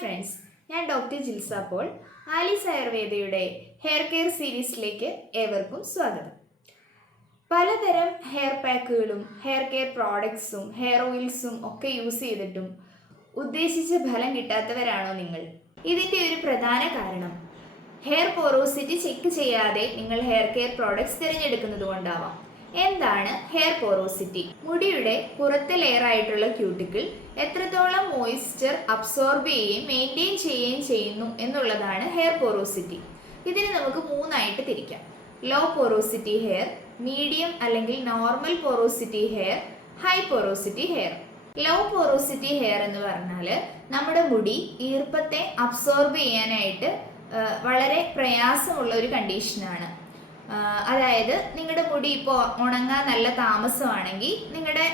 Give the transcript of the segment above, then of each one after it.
Friends, ഞാൻ doctor Jilsa Paul. Alice ആയുർവേദയുടെ hair care സീരീസിലേക്ക് ഏവർക്കും സ്വാഗതം. പലതരം ഹെയർ പാക്കുകളും ഹെയർ കെയർ പ്രോഡക്ട്സും ഹെയർ ഓയിൽസും ഒക്കെ യൂസ് ചെയ്തിട്ടും ഉദ്ദേശിച്ച ഫലം കിട്ടാത്തവരാണോ നിങ്ങൾ? ഇതിൻ്റെ ഒരു പ്രധാന കാരണം ഹെയർ പോറോസിറ്റി ചെക്ക് ചെയ്യാതെ നിങ്ങൾ ഹെയർ കെയർ പ്രോഡക്ട്സ് തിരഞ്ഞെടുക്കുന്നത് കൊണ്ടാവാം. എന്താണ് ഹെയർ പോറോസിറ്റി? മുടിയുടെ പുറത്തെ ലെയർ ആയിട്ടുള്ള ക്യൂട്ടിക്കിൾ എത്രത്തോളം മോയ്സ്ചർ അബ്സോർബ് ചെയ്യുകയും മെയിൻറ്റെയിൻ ചെയ്യുകയും ചെയ്യുന്നു എന്നുള്ളതാണ് ഹെയർ പോറോസിറ്റി. ഇതിന് നമുക്ക് മൂന്നായിട്ട് തിരിക്കാം: ലോ പോറോസിറ്റി ഹെയർ, മീഡിയം അല്ലെങ്കിൽ normal porosity hair, high porosity hair. Low porosity hair എന്ന് പറഞ്ഞാൽ നമ്മുടെ മുടി ഈർപ്പത്തെ അബ്സോർബ് ചെയ്യാനായിട്ട് വളരെ പ്രയാസമുള്ള ഒരു കണ്ടീഷനാണ്. അതായത് നിങ്ങളുടെ മുടി ഇപ്പോൾ ഉണങ്ങാൻ നല്ല താമസമാണെങ്കിൽ നിങ്ങളുടെ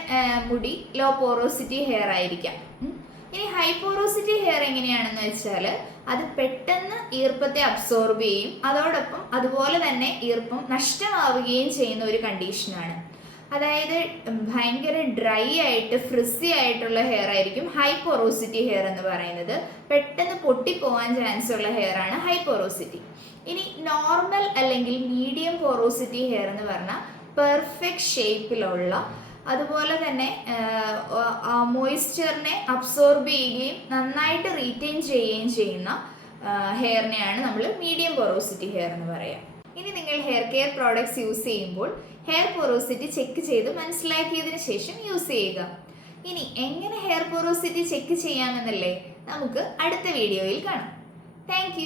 മുടി ലോ പോറോസിറ്റി ഹെയർ ആയിരിക്കാം. ഇനി ഹൈ പോറോസിറ്റി ഹെയർ എങ്ങനെയാണെന്ന് വെച്ചാൽ അത് പെട്ടെന്ന് ഈർപ്പത്തെ അബ്സോർബ് ചെയ്യും, അതോടൊപ്പം അതുപോലെ തന്നെ ഈർപ്പം നഷ്ടമാവുകയും ചെയ്യുന്ന ഒരു കണ്ടീഷനാണ്. അതായത് ഭയങ്കര ഡ്രൈ ആയിട്ട് ഫ്രിസി ആയിട്ടുള്ള ഹെയർ ആയിരിക്കും ഹൈ പോറോസിറ്റി ഹെയർ എന്ന് പറയുന്നത്. പെട്ടെന്ന് പൊട്ടിപ്പോവാൻ ചാൻസ് ഉള്ള ഹെയർ ആണ് ഹൈ പോറോസിറ്റി. ഇനി നോർമൽ അല്ലെങ്കിൽ മീഡിയം പോറോസിറ്റി ഹെയർ എന്ന് പറഞ്ഞാൽ പെർഫെക്റ്റ് ഷേപ്പിലുള്ള, അതുപോലെ തന്നെ മോയ്സ്ചറിനെ അബ്സോർബ് ചെയ്യുകയും നന്നായിട്ട് റീറ്റെയിൻ ചെയ്യുകയും ചെയ്യുന്ന ഹെയറിനെയാണ് നമ്മൾ മീഡിയം പോറോസിറ്റി ഹെയർ എന്ന് പറയാം. ഇനി നിങ്ങൾ ഹെയർ കെയർ പ്രോഡക്ട്സ് യൂസ് ചെയ്യുമ്പോൾ ഹെയർ പോറോസിറ്റി ചെക്ക് ചെയ്ത് മനസ്സിലാക്കിയതിന് ശേഷം യൂസ് ചെയ്യുക. ഇനി എങ്ങനെ ഹെയർ പോറോസിറ്റി ചെക്ക് ചെയ്യാമെന്നല്ലേ നമുക്ക് അടുത്ത വീഡിയോയിൽ കാണാം. താങ്ക്